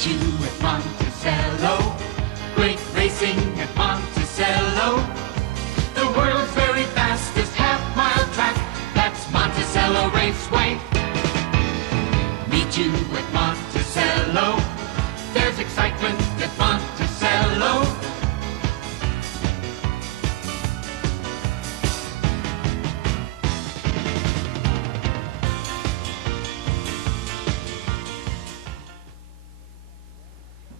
Meet you at Monticello. Great racing at Monticello. The world's very fastest half-mile track. That's Monticello Raceway. Meet you at Monticello. There's excitement at Monticello.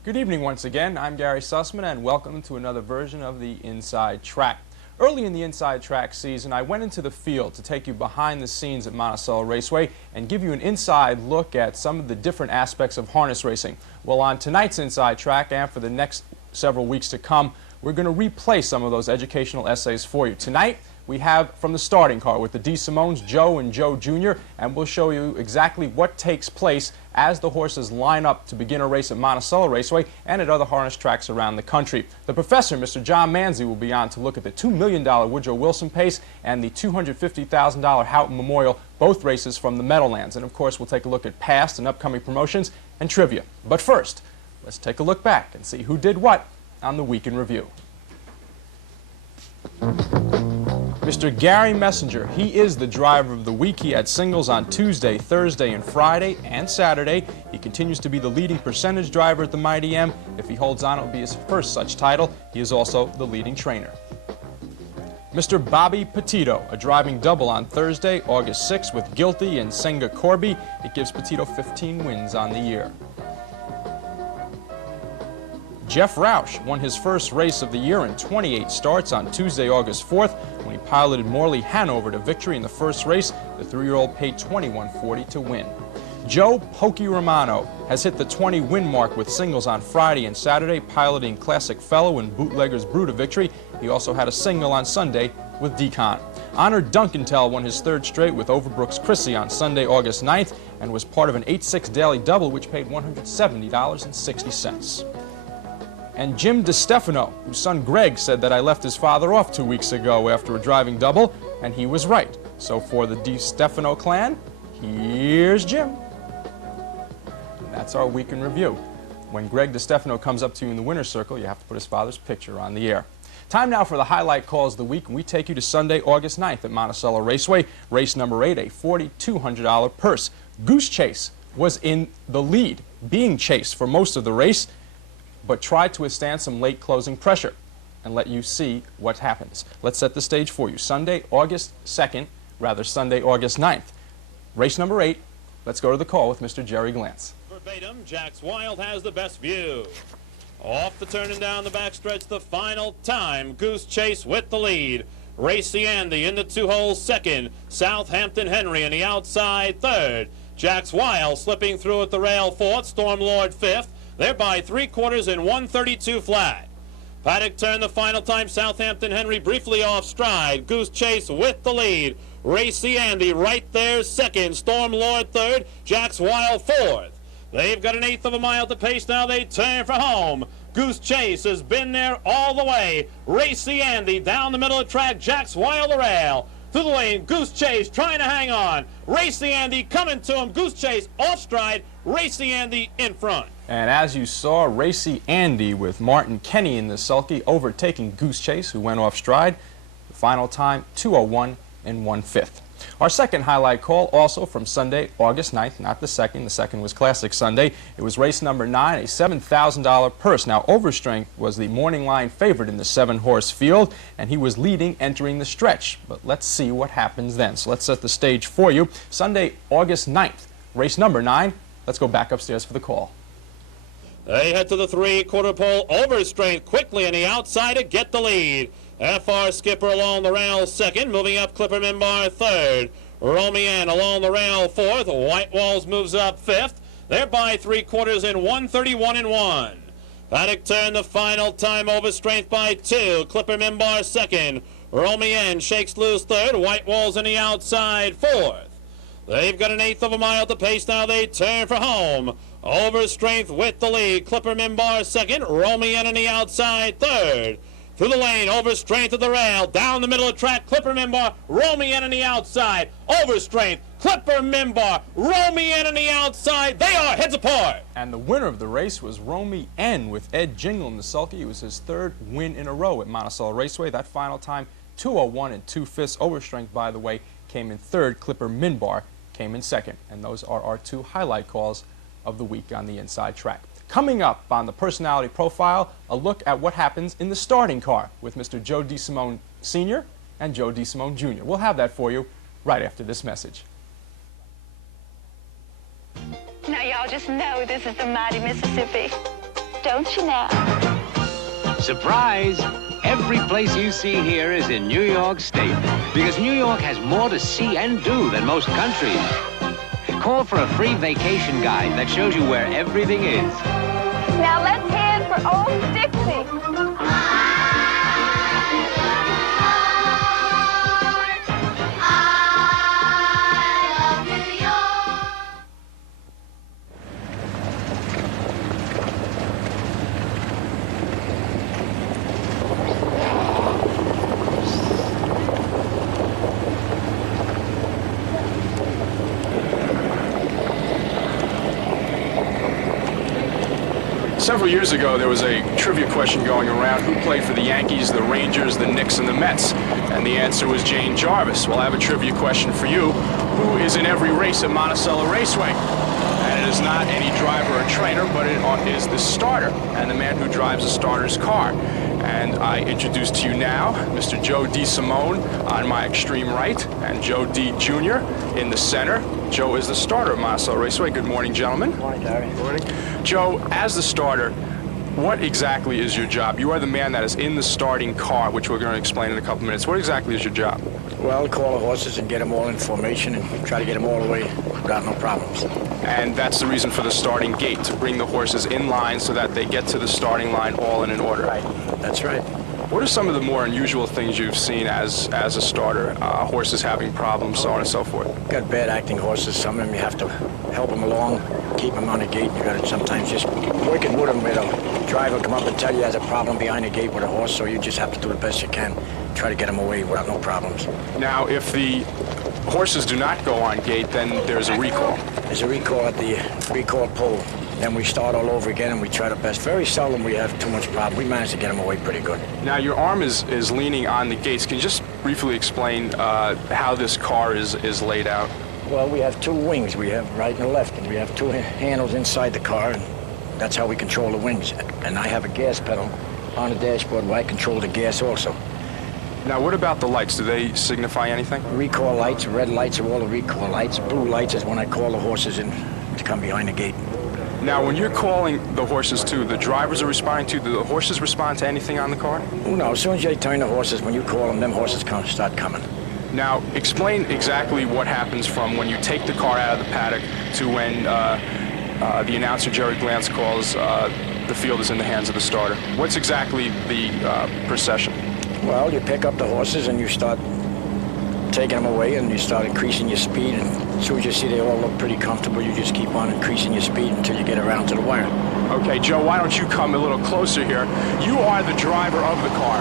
Good evening once again. I'm Gary Sussman and welcome to another version of the Inside Track. Early in the Inside Track season, I went into the field to take you behind the scenes at Monticello Raceway and give you an inside look at some of the different aspects of harness racing. Well, on tonight's Inside Track and for the next several weeks to come, we're going to replay some of those educational essays for you. Tonight, we have from the starting car with the Desimones, Joe and Joe Jr., and we'll show you exactly what takes place as the horses line up to begin a race at Monticello Raceway and at other harness tracks around the country. The professor, Mr. John Manzi, will be on to look at the $2 million Woodrow Wilson Pace and the $250,000 Houghton Memorial, both races from the Meadowlands. And of course, we'll take a look at past and upcoming promotions and trivia. But first, let's take a look back and see who did what on the Week in Review. Mr. Gary Messenger, he is the driver of the week. He had singles on Tuesday, Thursday, and Friday, and Saturday. He continues to be the leading percentage driver at the Mighty M. If he holds on, it will be his first such title. He is also the leading trainer. Mr. Bobby Petito, a driving double on Thursday, August 6th with Guilty and Senga Corby. It gives Petito 15 wins on the year. Jeff Roush won his first race of the year in 28 starts on Tuesday, August 4th, when he piloted Morley Hanover to victory in the first race. The 3-year-old paid $21.40 to win. Joe Pokey Romano has hit the 20-win mark with singles on Friday and Saturday, piloting Classic Fellow and Bootlegger's Brew to victory. He also had a single on Sunday with Decon. Honor Duncantel won his third straight with Overbrook's Chrissy on Sunday, August 9th, and was part of an 8-6 daily double, which paid $170.60. And Jim DeStefano, whose son Greg said that I left his father off 2 weeks ago after a driving double, and he was right. So for the DeStefano clan, here's Jim. And that's our Week in Review. When Greg DeStefano comes up to you in the winner's circle, you have to put his father's picture on the air. Time now for the highlight calls of the week, and we take you to Sunday, August 9th at Monticello Raceway, race number 8, a $4,200 purse. Goose Chase was in the lead, being chased for most of the race, but tried to withstand some late closing pressure and let you see what happens. Let's set the stage for you. Sunday, August 2nd, rather Sunday, August 9th. Race number 8. Let's go to the call with Mr. Jerry Glantz. Verbatim, Jax Wild has the best view. Off the turn and down the backstretch, the final time. Goose Chase with the lead. Racy Andy in the 2-hole second. Southampton Henry in the outside third. Jax Wild slipping through at the rail fourth. Storm Lord fifth. They're by 3/4 in 132 flat. Paddock turn the final time. Southampton Henry briefly off stride. Goose Chase with the lead. Racy Andy right there second. Storm Lord third. Jax Wild fourth. They've got an 1/8 of a mile to pace now. They turn for home. Goose Chase has been there all the way. Racy Andy down the middle of the track. Jax Wild the rail. Through the lane, Goose Chase trying to hang on. Racy Andy coming to him. Goose Chase off stride. Racy Andy in front. And as you saw, Racy Andy with Martin Kenny in the sulky overtaking Goose Chase, who went off stride. The final time, 2:01 1/5. Our second highlight call, also from Sunday, August 9th, not the second. The second was Classic Sunday. It was race number 9, a $7,000 purse. Now, Overstrength was the morning line favorite in the 7-horse field, and he was leading entering the stretch. But let's see what happens then. So let's set the stage for you. Sunday, August 9th, race number 9. Let's go back upstairs for the call. They head to the 3/4 pole. Overstrength quickly on the outside to get the lead. FR Skipper along the rail second, moving up Clipper Minbar third. Romian along the rail fourth. White Walls moves up fifth. They're by 3/4 in 131 1. Paddock turn the final time. Overstrength by 2. Clipper Minbar second. Romian shakes loose third. White Walls on the outside fourth. They've got an 1/8 of a mile to pace now. They turn for home. Overstrength with the lead. Clipper Minbar second. Romian on the outside third. Through the lane, Overstrength to the rail. Down the middle of the track, Clipper Minbar. Romian on the outside. Overstrength Clipper Minbar, Romy N on the outside. They are heads apart. And the winner of the race was Romy N with Ed Jingle in the sulky. It was his third win in a row at Monticello Raceway. That final time, 2:01 2/5. Overstrength, by the way, came in third. Clipper Minbar came in second. And those are our two highlight calls of the week on the inside track. Coming up on the personality profile, a look at what happens in the starting car with Mr. Joe Desimone Sr. and Joe Desimone Jr. We'll have that for you right after this message. Now y'all just know this is the mighty Mississippi. Don't you now? Surprise! Every place you see here is in New York State, because New York has more to see and do than most countries. Call for a free vacation guide that shows you where everything is. Now let's head for Old Dixie. Several years ago, there was a trivia question going around: who played for the Yankees, the Rangers, the Knicks, and the Mets? And the answer was Jane Jarvis. Well, I have a trivia question for you. Who is in every race at Monticello Raceway? And it is not any driver or trainer, but it is the starter, and the man who drives the starter's car. And I introduce to you now Mr. Joe Desimone on my extreme right, and Joe D. Jr. in the center. Joe is the starter of Monticello Raceway. Good morning, gentlemen. Good morning, Gary. Good morning. Joe, as the starter, what exactly is your job? You are the man that is in the starting car, which we're going to explain in a couple minutes. What exactly is your job? Well, call the horses and get them all in formation and try to get them all the way without no problems. And that's the reason for the starting gate, to bring the horses in line so that they get to the starting line all in an order. Right. That's right. What are some of the more unusual things you've seen as a starter? Horses having problems, so on and so forth. Got bad acting horses. Some of them you have to help them along, keep them on the gate. You got to sometimes just work it with them. A driver come up and tell you he has a problem behind the gate with a horse, so you just have to do the best you can. Try to get them away without no problems. Now, if the horses do not go on gate, then there's a recall. There's a recall at the recall pole. Then we start all over again and we try the best. Very seldom we have too much problem. We manage to get them away pretty good. Now, your arm is leaning on the gates. Can you just briefly explain how this car is laid out? Well, we have two wings. We have right and left, and we have two handles inside the car, and that's how we control the wings. And I have a gas pedal on the dashboard where I control the gas also. Now, what about the lights? Do they signify anything? Recall lights, red lights are all the recall lights. Blue lights is when I call the horses in to come behind the gate. Now, when you're calling the horses to, the drivers are responding to, do the horses respond to anything on the car? Oh, no, as soon as you turn the horses, when you call them horses start coming. Now, explain exactly what happens from when you take the car out of the paddock to when the announcer, Jerry Glantz, calls the field is in the hands of the starter. What's exactly the procession? Well, you pick up the horses and you start taking them away and you start increasing your speed, and as soon as you see they all look pretty comfortable, you just keep on increasing your speed until you get around to the wire. Okay, Joe, why don't you come a little closer here? You are the driver of the car.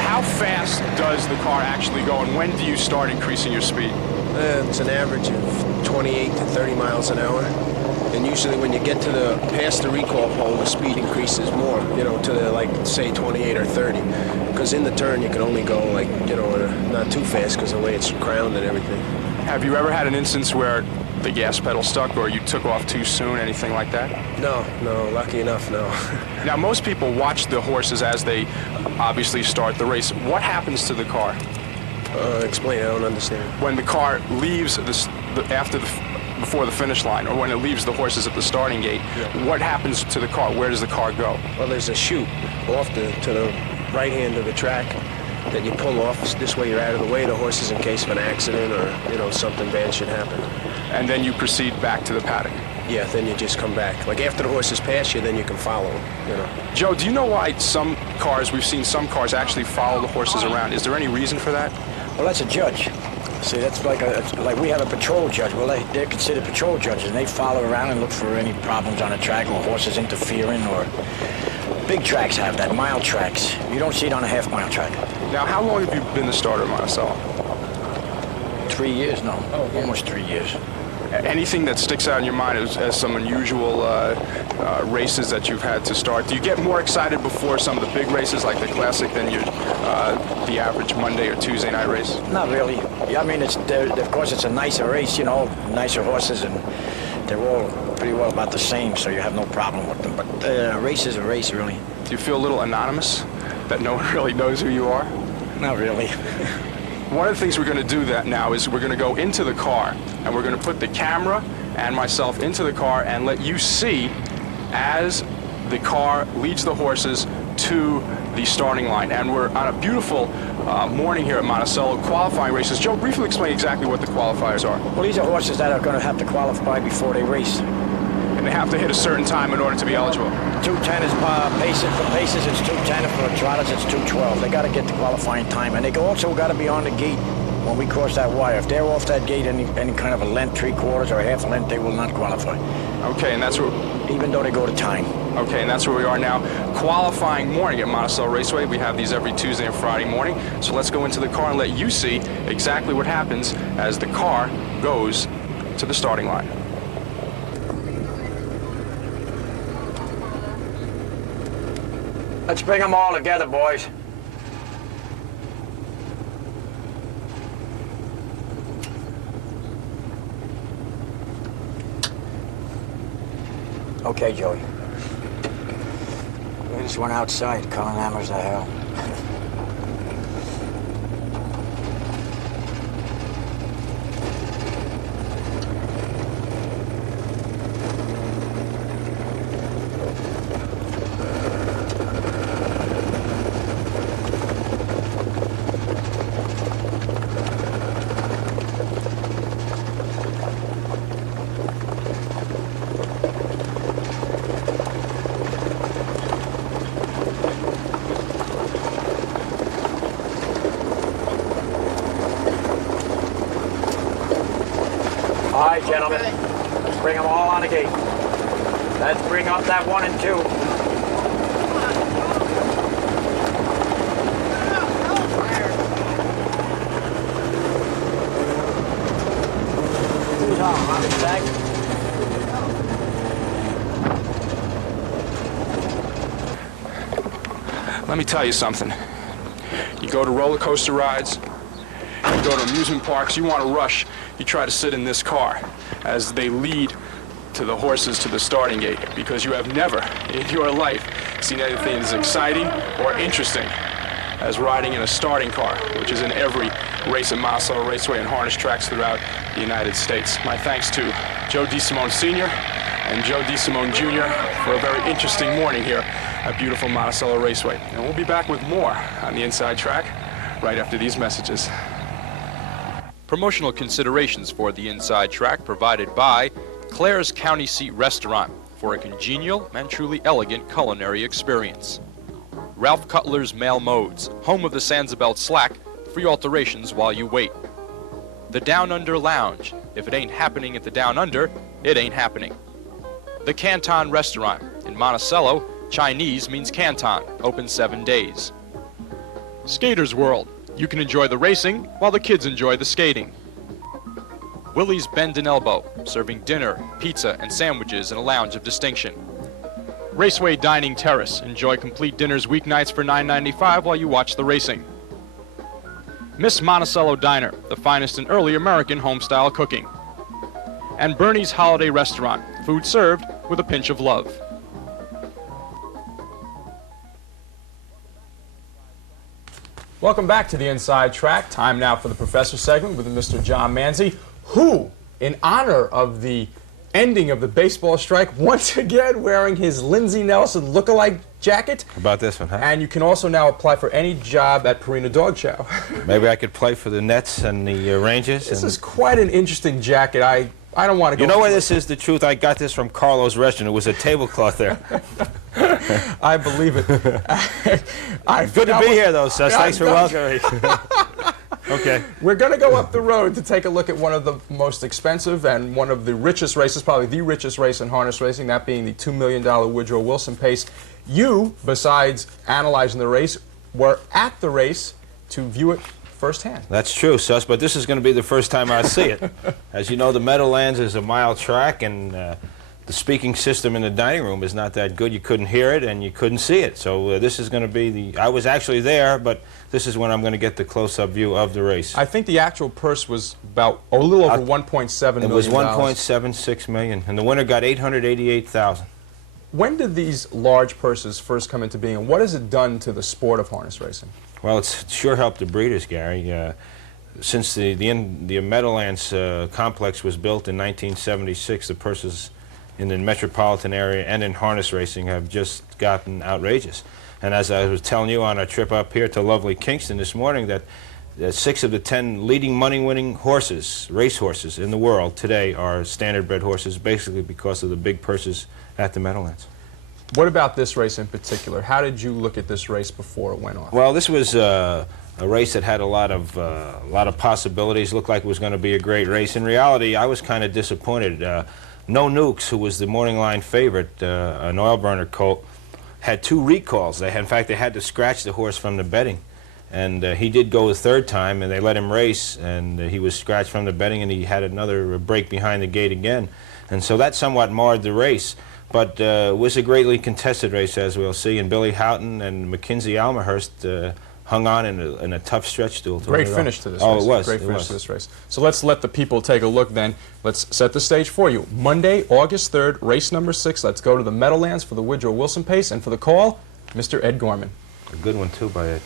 How fast does the car actually go, and when do you start increasing your speed? It's an average of 28 to 30 miles an hour. And usually when you get to past the recall pole, the speed increases more, you know, to the, like, say 28 or 30. Because in the turn, you can only go, like, you know, not too fast because of the way it's crowned and everything. Have you ever had an instance where the gas pedal stuck or you took off too soon, anything like that? No, lucky enough, no. Now, most people watch the horses as they obviously start the race. What happens to the car? Explain, I don't understand. When the car leaves before the finish line, or when it leaves the horses at the starting gate, what happens to the car? Where does the car go? Well, there's a chute off to the right hand of the track that you pull off. This way you're out of the way of the horses in case of an accident or, you know, something bad should happen. And then you proceed back to the paddock? Yeah, then you just come back. Like after the horses pass you, then you can follow them, you know. Joe, do you know why we've seen some cars actually follow the horses around? Is there any reason for that? Well, that's a judge. See, that's like we have a patrol judge. Well, they're considered patrol judges, and they follow around and look for any problems on the track or horses interfering, or big tracks have that, mile tracks. You don't see it on a half-mile track. Now, how long have you been the starter at Monticello? 3 years now. Oh, yeah. Almost 3 years. Anything that sticks out in your mind as some unusual races that you've had to start? Do you get more excited before some of the big races like the Classic than the average Monday or Tuesday night race? Not really. I mean, of course, it's a nicer race, you know, nicer horses, and they're all pretty well about the same, so you have no problem with them. But a race is a race, really. Do you feel a little anonymous, that no one really knows who you are? Not really. One of the things we're going to do now is we're going to go into the car, and we're going to put the camera and myself into the car and let you see as the car leads the horses to the starting line. And we're on a beautiful morning here at Monticello, qualifying races. Joe, briefly explain exactly what the qualifiers are. Well, these are horses that are going to have to qualify before they race. And they have to hit a certain time in order to be eligible. 2:10 is paces. For paces, it's 2:10. For trotters, it's 2:12. They got to get the qualifying time, and they also got to be on the gate when we cross that wire. If they're off that gate any kind of a length, 3/4 or a half a length, they will not qualify. Okay, and that's where... Even though they go to time. Okay, and that's where we are now. Qualifying morning at Monticello Raceway. We have these every Tuesday and Friday morning. So let's go into the car and let you see exactly what happens as the car goes to the starting line. Let's bring them all together, boys. Okay, Joey. We just went outside. Colin hammers the hell. All right, gentlemen, let's bring them all on the gate. Let's bring up that 1 and 2. Who's on, Robin Zach? Let me tell you something. You go to roller coaster rides, you go to amusement parks, you want to rush, you try to sit in this car as they lead to the horses to the starting gate, because you have never in your life seen anything as exciting or interesting as riding in a starting car, which is in every race at Monticello Raceway and harness tracks throughout the United States. My thanks to Joe Desimone Sr. and Joe Desimone Jr. for a very interesting morning here at beautiful Monticello Raceway. And we'll be back with more on the Inside Track right after these messages. Promotional considerations for the Inside Track provided by Clare's County Seat Restaurant for a congenial and truly elegant culinary experience. Ralph Cutler's Mail Modes, home of the Sandsabelt Slack, free alterations while you wait. The Down Under Lounge, if it ain't happening at the Down Under, it ain't happening. The Canton Restaurant, in Monticello, Chinese means Canton, open 7 days. Skater's World, you can enjoy the racing while the kids enjoy the skating. Willie's Bend and Elbow, serving dinner, pizza, and sandwiches in a lounge of distinction. Raceway Dining Terrace, enjoy complete dinners weeknights for $9.95 while you watch the racing. Miss Monticello Diner, the finest in early American homestyle cooking. And Bernie's Holiday Restaurant, food served with a pinch of love. Welcome back to the Inside Track. Time now for the Professor segment with Mr. John Manzi, who, in honor of the ending of the baseball strike, once again wearing his Lindsey Nelson look-alike jacket. How about this one, huh? And you can also now apply for any job at Purina Dog Chow. Maybe I could play for the Nets and the Rangers. This is quite an interesting jacket. I don't want to go... You know where this is the truth? I got this from Carlos Restaurant. It was a tablecloth there. I believe it. Good to be here, though, Sus. Thanks for welcoming me. Okay. We're going to go up the road to take a look at one of the most expensive and one of the richest races, probably the richest race in harness racing, that being the $2 million Woodrow Wilson Pace. You, besides analyzing the race, were at the race to view it firsthand. That's true, Suss, but this is going to be the first time I see it. As you know, the Meadowlands is a mile track, and the speaking system in the dining room is not that good. You couldn't hear it, and you couldn't see it. So this is going to be the... I was actually there, but this is when I'm going to get the close-up view of the race. I think the actual purse was about a little over $1.7 million. It was $1.76 million, and the winner got $888,000. When did these large purses first come into being, and what has it done to the sport of harness racing? Well, it's sure helped the breeders, Gary. Since the Meadowlands complex was built in 1976, the purses in the metropolitan area and in harness racing have just gotten outrageous. And as I was telling you on our trip up here to lovely Kingston this morning, that 6 of the 10 leading money-winning horses, race horses in the world today are standard-bred horses, basically because of the big purses at the Meadowlands. What about this race in particular? How did you look at this race before it went off? Well, this was a race that had a lot of possibilities. Looked like it was going to be a great race. In reality, I was kind of disappointed. No Nukes, who was the morning line favorite, an oil burner colt, had 2 recalls. In fact, they had to scratch the horse from the betting. And he did go a 3rd time, and they let him race, and he was scratched from the betting, and he had another break behind the gate again. And so that somewhat marred the race. But it was a greatly contested race, as we'll see, and Billy Houghton and Mackenzie Almahurst hung on in a tough stretch duel. Great finish to this race. Oh, it was. Great finish to this race. So let's let the people take a look then. Let's set the stage for you. Monday, August 3rd, race number 6. Let's go to the Meadowlands for the Woodrow Wilson pace, and for the call, Mr. Ed Gorman. A good one, too, by Ed.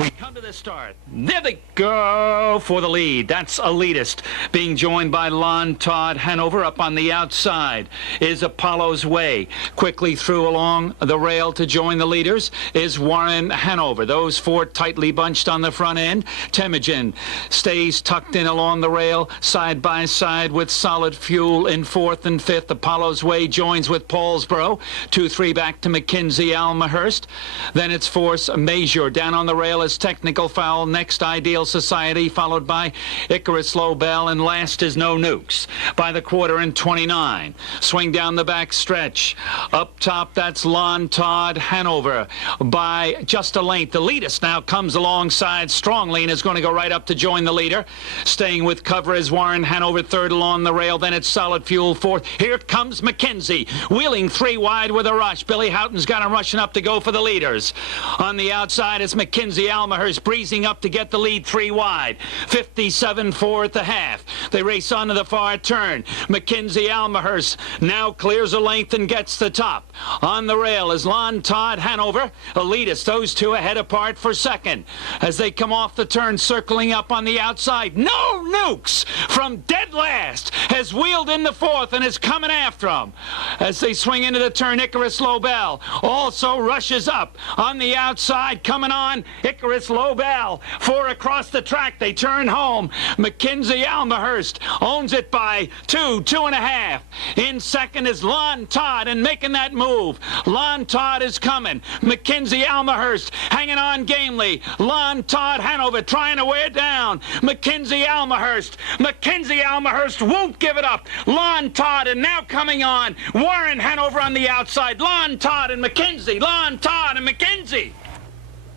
We come to the start. There they go for the lead. That's Elitist. Being joined by Lon Todd Hanover. Up on the outside is Apollo's Way. Quickly through along the rail to join the leaders is Warren Hanover. Those 4 tightly bunched on the front end. Temujin stays tucked in along the rail, side by side with Solid Fuel in 4th and 5th. Apollo's Way joins with Paulsboro. 2-3 back to Mackenzie Almahurst. Then it's Force Major. Down on the rail is Technical Foul, next Ideal Society, followed by Icarus Lobel, and last is No Nukes. By the quarter and 29. Swing down the back stretch. Up top, that's Lon Todd Hanover by just a length. The Elitist now comes alongside strongly and is going to go right up to join the leader. Staying with cover is Warren Hanover, 3rd along the rail. Then it's Solid Fuel, 4th. Here comes Mackenzie, wheeling 3 wide with a rush. Billy Houghton's got him rushing up to go for the leaders. On the outside is Mackenzie Almahurst breezing up to get the lead 3 wide. 57-4 at the half. They race on to the far turn. Mackenzie Almahurst now clears a length and gets the top. On the rail is Lon Todd Hanover. Elitist, those 2 ahead apart for 2nd. As they come off the turn, circling up on the outside. No Nukes from dead last has wheeled in the 4th and is coming after them. As they swing into the turn, Icarus Lobel also rushes up. On the outside, coming on, Icarus Lobel. 4 across the track. They turn home. Mackenzie Almahurst owns it by 2.5. In 2nd is Lon Todd, and making that move. Lon Todd is coming. Mackenzie Almahurst hanging on gamely. Lon Todd Hanover trying to wear it down. Mackenzie Almahurst. Mackenzie Almahurst won't give it up. Lon Todd, and now coming on. Warren Hanover on the outside. Lon Todd and Mackenzie. Lon Todd and Mackenzie.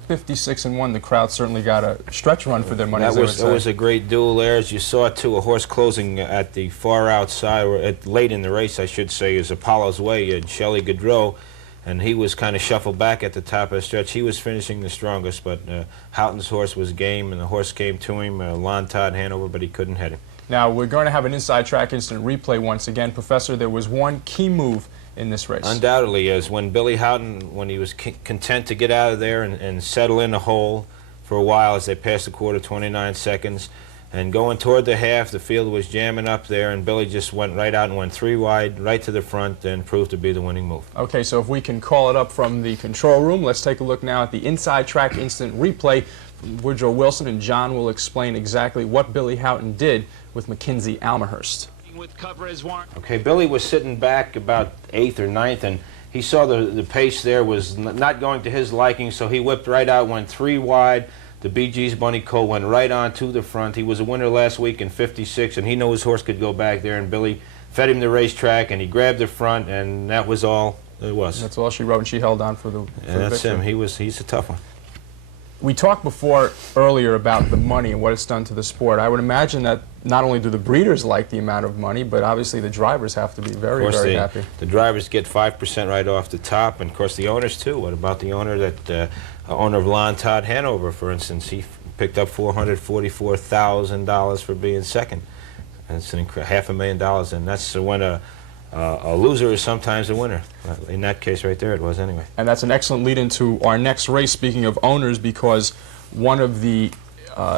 56-1. The crowd certainly got a stretch run for their money. That was a great duel there. As you saw, too, a horse closing at the far outside, or late in the race, I should say, is Apollo's Way, Shelley Gaudreau, and he was kind of shuffled back at the top of the stretch. He was finishing the strongest, but Houghton's horse was game, and the horse came to him, Lon Todd Hanover, but he couldn't hit him. Now, we're going to have an inside track instant replay once again. Professor, there was one key move in this race. Undoubtedly, as when Billy Houghton, when he was content to get out of there and settle in a hole for a while as they passed the quarter, 29 seconds, and going toward the half, the field was jamming up there, and Billy just went right out and went 3 wide, right to the front, and proved to be the winning move. Okay, so if we can call it up from the control room, let's take a look now at the inside track instant replay. Woodrow Wilson and John will explain exactly what Billy Houghton did with Mackenzie Almahurst. Okay, Billy was sitting back about 8th or 9th, and he saw the pace there was not going to his liking, so he whipped right out, went 3 wide. The Bee Gees Bunny Cole went right on to the front. He was a winner last week in 56, and he knew his horse could go back there, and Billy fed him the racetrack, and he grabbed the front, and that was all it was. That's all she wrote, and she held on for the that's victory. him. He's a tough one. We talked earlier about the money and what it's done to the sport. I would imagine that not only do the breeders like the amount of money, but obviously the drivers have to be very, very happy. The drivers get 5% right off the top, and of course the owners too. What about the owner owner of Lon Todd Hanover, for instance? He picked up $444,000 for being second. That's $500,000, and that's when a loser is sometimes a winner. In that case right there it was anyway. And that's an excellent lead into our next race, speaking of owners, because one of the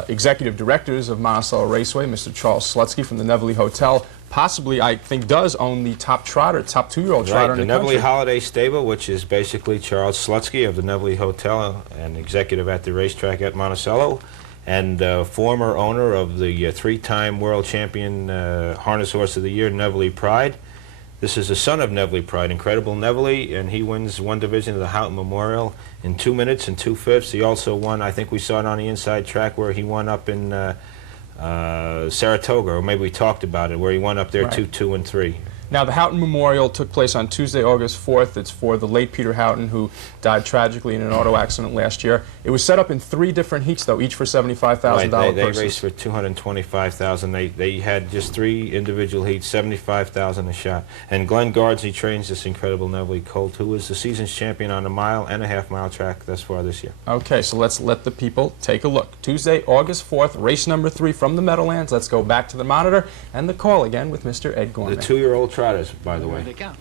executive directors of Monticello Raceway, Mr. Charles Slutsky from the Nevele Hotel, possibly, I think, does own the top trotter, top 2-year-old trotter in the country. Nevele Holiday Stable, which is basically Charles Slutsky of the Nevele Hotel and executive at the racetrack at Monticello, and former owner of the 3-time world champion harness horse of the year, Nevele Pride. This is the son of Nevele Pride, Incredible Nevele, and he wins one division of the Houghton Memorial in 2 minutes and 2/5. He also won, I think we saw it on the inside track, where he won up in Saratoga, or maybe we talked about it, where he won up there 2-2 and 3. Now, the Houghton Memorial took place on Tuesday, August 4th. It's for the late Peter Houghton, who died tragically in an auto accident last year. It was set up in 3 different heats, though, each for $75,000 Right, they purses. raced for $225,000. They had just 3 individual heats, $75,000 a shot. And Glenn Gardsley trains this Incredible Nevele colt, who is the season's champion on the 1.5 mile track thus far this year. Okay, so let's let the people take a look. Tuesday, August 4th, race number 3 from the Meadowlands. Let's go back to the monitor and the call again with Mr. Ed Gorman. The 2-year-old trotters, by the way. There they go.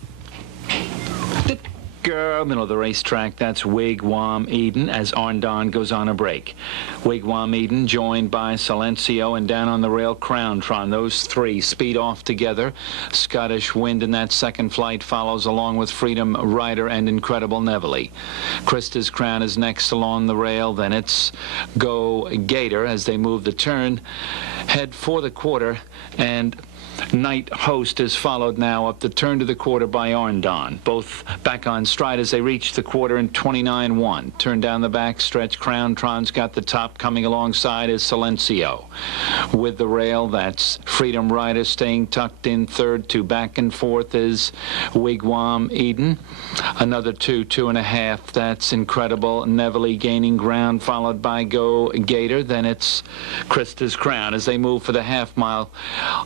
Girl, middle of the racetrack, that's Wigwam Eden as Arndon goes on a break. Wigwam Eden joined by Silencio, and down on the rail, Crown Tron. Those 3 speed off together. Scottish Wind in that second flight follows, along with Freedom Rider and Incredible Nevele. Krista's Crown is next along the rail. Then it's Go Gator as they move the turn, head for the quarter, and Night Host is followed now up the turn to the quarter by Arndon. Both back on stride as they reach the quarter in 29-1. Turn down the back stretch. Crown Tron's got the top. Coming alongside is Silencio. With the rail, that's Freedom Rider staying tucked in third. 2 back and forth is Wigwam Eden. Another 2.5. That's Incredible Nevele gaining ground, followed by Go Gator. Then it's Krista's Crown as they move for the half mile.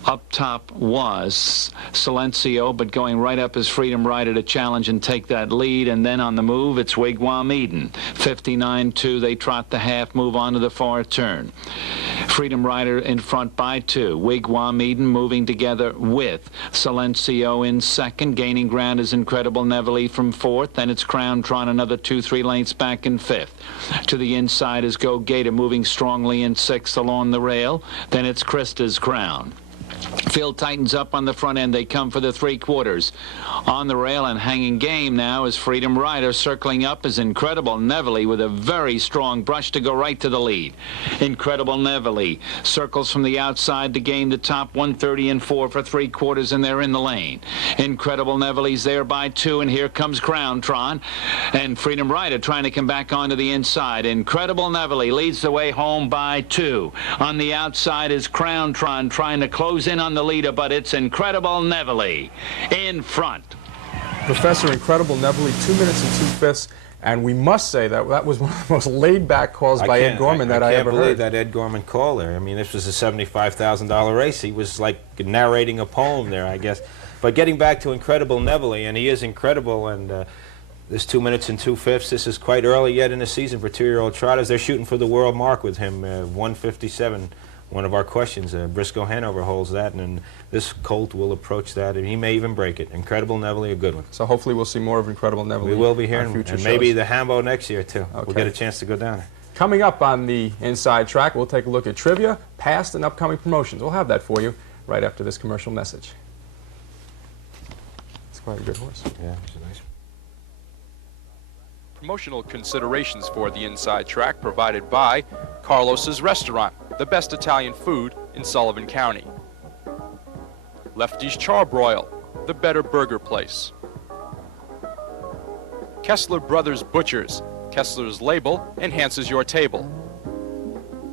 Up top was Silencio, but going right up is Freedom Rider to challenge and take that lead. And then on the move, it's Wigwam Eden. 59-2, they trot the half, move on to the far turn. Freedom Rider in front by 2. Wigwam Eden moving together with Silencio in second. Gaining ground is Incredible Nevele from 4th. Then it's Crown Tron another 2-3 lengths back in 5th. To the inside is Go Gator moving strongly in 6th along the rail. Then it's Krista's Crown. Field tightens up on the front end. They come for the 3/4. On the rail and hanging game now is Freedom Rider. Circling up is Incredible Nevele with a very strong brush to go right to the lead. Incredible Nevele circles from the outside to gain the top. 130 and 4 for 3/4, and they're in the lane. Incredible Nevele's there by 2, and here comes Crown Tron. And Freedom Rider trying to come back onto the inside. Incredible Nevele leads the way home by 2. On the outside is Crown Tron trying to close in on the leader, but it's Incredible Nevele in front. Professor, Incredible Nevele, 2 minutes and 2/5, and we must say that that was one of the most laid-back calls by Ed Gorman that I ever heard. I can't believe that Ed Gorman call there. I mean, this was a $75,000 race. He was like narrating a poem there, I guess. But getting back to Incredible Nevele, and he is incredible, and this 2 minutes and 2/5, this is quite early yet in the season for 2-year-old trotters. They're shooting for the world mark with him, 157. One of our questions, Briscoe Hanover holds that, and this colt will approach that, and he may even break it. Incredible Nevele, a good one. So hopefully we'll see more of Incredible Nevele. We will be here, and maybe the Hambo next year, too. Okay. We'll get a chance to go down there. Coming up on the Inside Track, we'll take a look at trivia, past and upcoming promotions. We'll have that for you right after this commercial message. It's quite a good horse. Yeah, it's a nice one. Promotional considerations for the Inside Track provided by Carlos's Restaurant, the best Italian food in Sullivan County. Lefty's Charbroil, the better burger place. Kessler Brothers Butchers, Kessler's label enhances your table.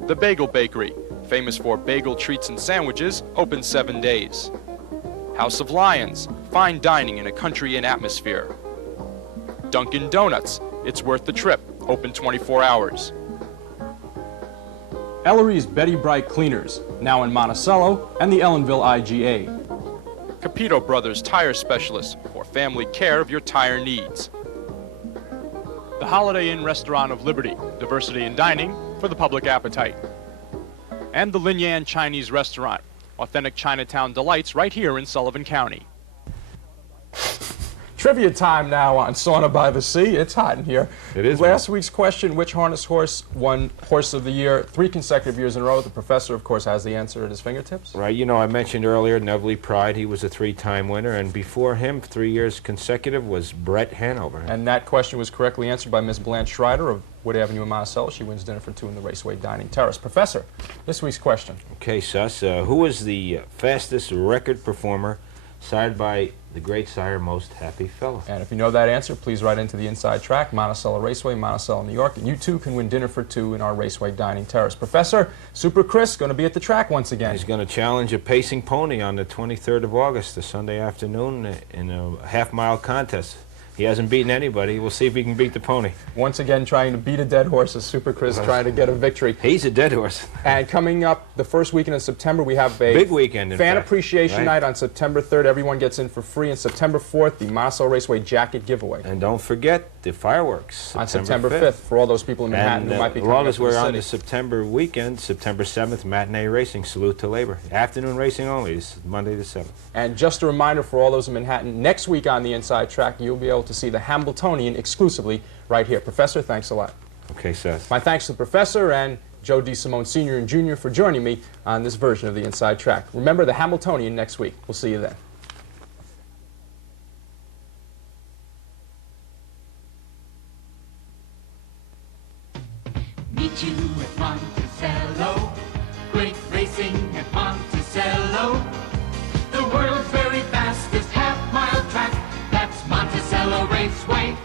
The Bagel Bakery, famous for bagel treats and sandwiches, open 7 days. House of Lions, fine dining in a country inn atmosphere. Dunkin' Donuts, it's worth the trip, open 24 hours. Ellery's Betty Bright Cleaners, now in Monticello, and the Ellenville IGA. Capito Brothers Tire Specialists, for family care of your tire needs. The Holiday Inn Restaurant of Liberty, diversity in dining for the public appetite. And the Lin Yan Chinese Restaurant, authentic Chinatown delights right here in Sullivan County. Trivia time now on Sauna by the Sea. It's hot in here. It is. Last week's question, which harness horse won Horse of the Year 3 consecutive years in a row? The professor, of course, has the answer at his fingertips. Right. You know, I mentioned earlier Neville Pride. He was a 3-time winner. And before him, 3 years consecutive, was Brett Hanover. And that question was correctly answered by Miss Blanche Schreider of Wood Avenue in Monticello. She wins dinner for 2 in the Raceway Dining Terrace. Professor, this week's question. Okay, Suss. Who was the fastest record performer sired by the great sire, Most Happy Fellow? And if you know that answer, please write into the Inside Track, Monticello Raceway, Monticello, New York, and you too can win dinner for 2 in our Raceway Dining Terrace. Professor, Super Chris, going to be at the track once again. He's going to challenge a pacing pony on the 23rd of August, the Sunday afternoon, in a half-mile contest. He hasn't beaten anybody. We'll see if he can beat the pony. Once again, trying to beat a dead horse is Super Chris, trying to get a victory. He's a dead horse. And coming up the first weekend of September, we have a big weekend, fan appreciation night on September 3rd. Everyone gets in for free. And September 4th, the Monticello Raceway jacket giveaway. And don't forget the fireworks on September 5th for all those people in Manhattan who might be coming as long as we're to the on city. the September weekend, September 7th, matinee racing. Salute to labor. Afternoon racing only. This is Monday the 7th. And just a reminder for all those in Manhattan, next week on the Inside Track, you'll be able to see the Hambletonian exclusively right here. Professor, thanks a lot. Okay, Seth. My thanks to the Professor and Joe Desimone Sr. and Jr. for joining me on this version of the Inside Track. Remember the Hambletonian next week. We'll see you then. Meet you at Monticello. Great racing at Monticello. The world's very fastest half-mile track. That's Monticello Raceway.